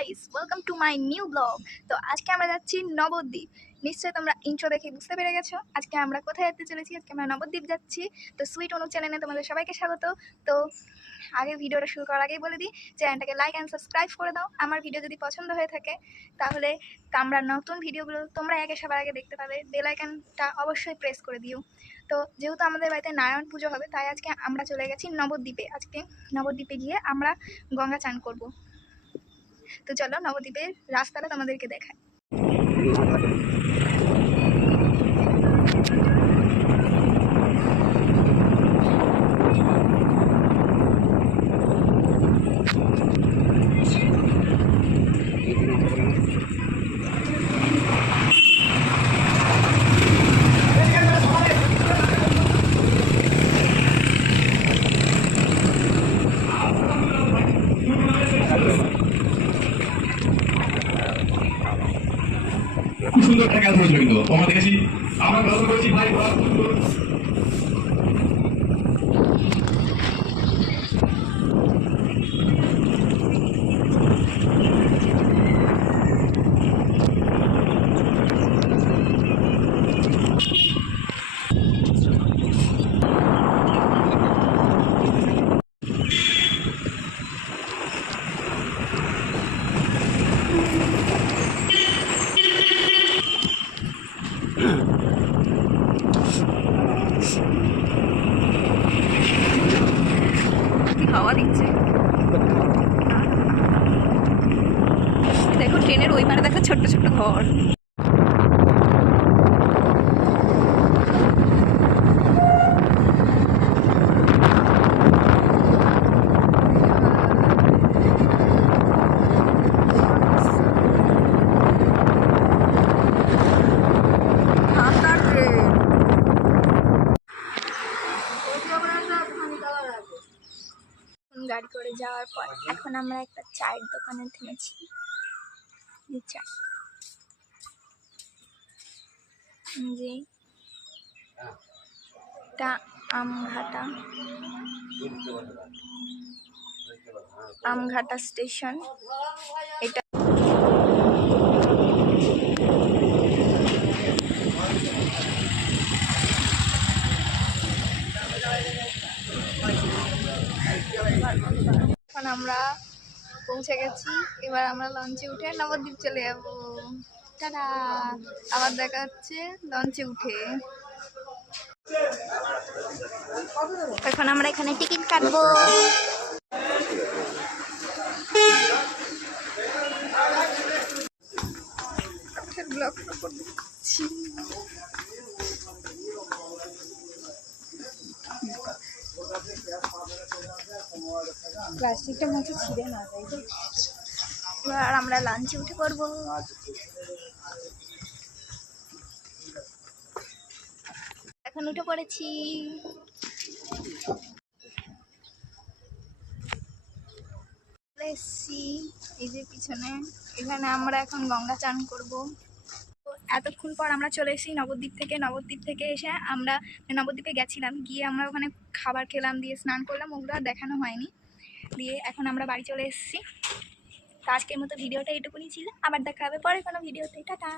Guys, welcome to my new blog. তো আজকে আমরা যাচ্ছি নবদ্বীপ। নিশ্চয়ই তোমরা ইন্ট্রো দেখে বুঝতে পেরে গেছো আজকে আমরা কোথায় যেতে চলেছি। আজকে আমরা নবদ্বীপ যাচ্ছি। তো সুইট অনু চ্যানেলে তোমাদের সবাইকে স্বাগত। তো আগে ভিডিওটা শুরু করার আগেই বলে দিই, চ্যানেলটাকে লাইক অ্যান্ড সাবস্ক্রাইব করে দাও। আমার ভিডিও যদি পছন্দ হয়ে থাকে তাহলে আমরা নতুন ভিডিওগুলো তোমরা সবার আগে দেখতে পাবে। বেল আইকনটা অবশ্যই প্রেস করে দিও। তো যেহেতু আমাদের বাড়িতে নারায়ণ পুজো হবে, তাই আজকে আমরা চলে গেছি নবদ্বীপে। আজকে নবদ্বীপে গিয়ে আমরা গঙ্গা চান করব। তো চলো নবদ্বীপের রাস্তাটা তোমাদেরকে দেখায়। খুব সুন্দর একটা কাজ হয়েছিল, কিন্তু তোমরা দেখেছি আমরা ভালো করেছি ভাই। হাওয়া দিচ্ছে, দেখো ট্রেনের ওই পারে দেখো ছোট্ট ছোট্ট ঘর। গাড়ি করে যাওয়ার পর এখন আমরা একটা চায়ের দোকানে থেমেছি। চা যে এটা আমঘাটা স্টেশন। এটা এখন আমরা পৌঁছে গেছি। এবার আমরা লঞ্চে উঠে নবদ্বীপ চলে যাবো। টাটা, আবার দেখা হচ্ছে লঞ্চে উঠে। এখন আমরা এখানে টিকিট কাটবো। প্লাস্টিকটা মধ্যে ছিঁড়ে না যায়। এবার আমরা লাঞ্চে উঠে পড়বো। এখন উঠে পড়েছি। এই যে পিছনে, এখানে আমরা এখন গঙ্গা চান করব। তো এতক্ষণ পর আমরা চলে এসেছি নবদ্বীপ থেকে। নবদ্বীপ থেকে এসে আমরা নবদ্বীপে গেছিলাম, গিয়ে আমরা ওখানে খাবার খেলাম, দিয়ে স্নান করলাম, ওগুলো আর দেখানো হয়নি। দিয়ে এখন আমরা বাড়ি চলে এসেছি। তো আজকের মতো ভিডিওটা এটুকুনি ছিল। আবার দেখা হবে পরে কোনো ভিডিওতে। টাটা।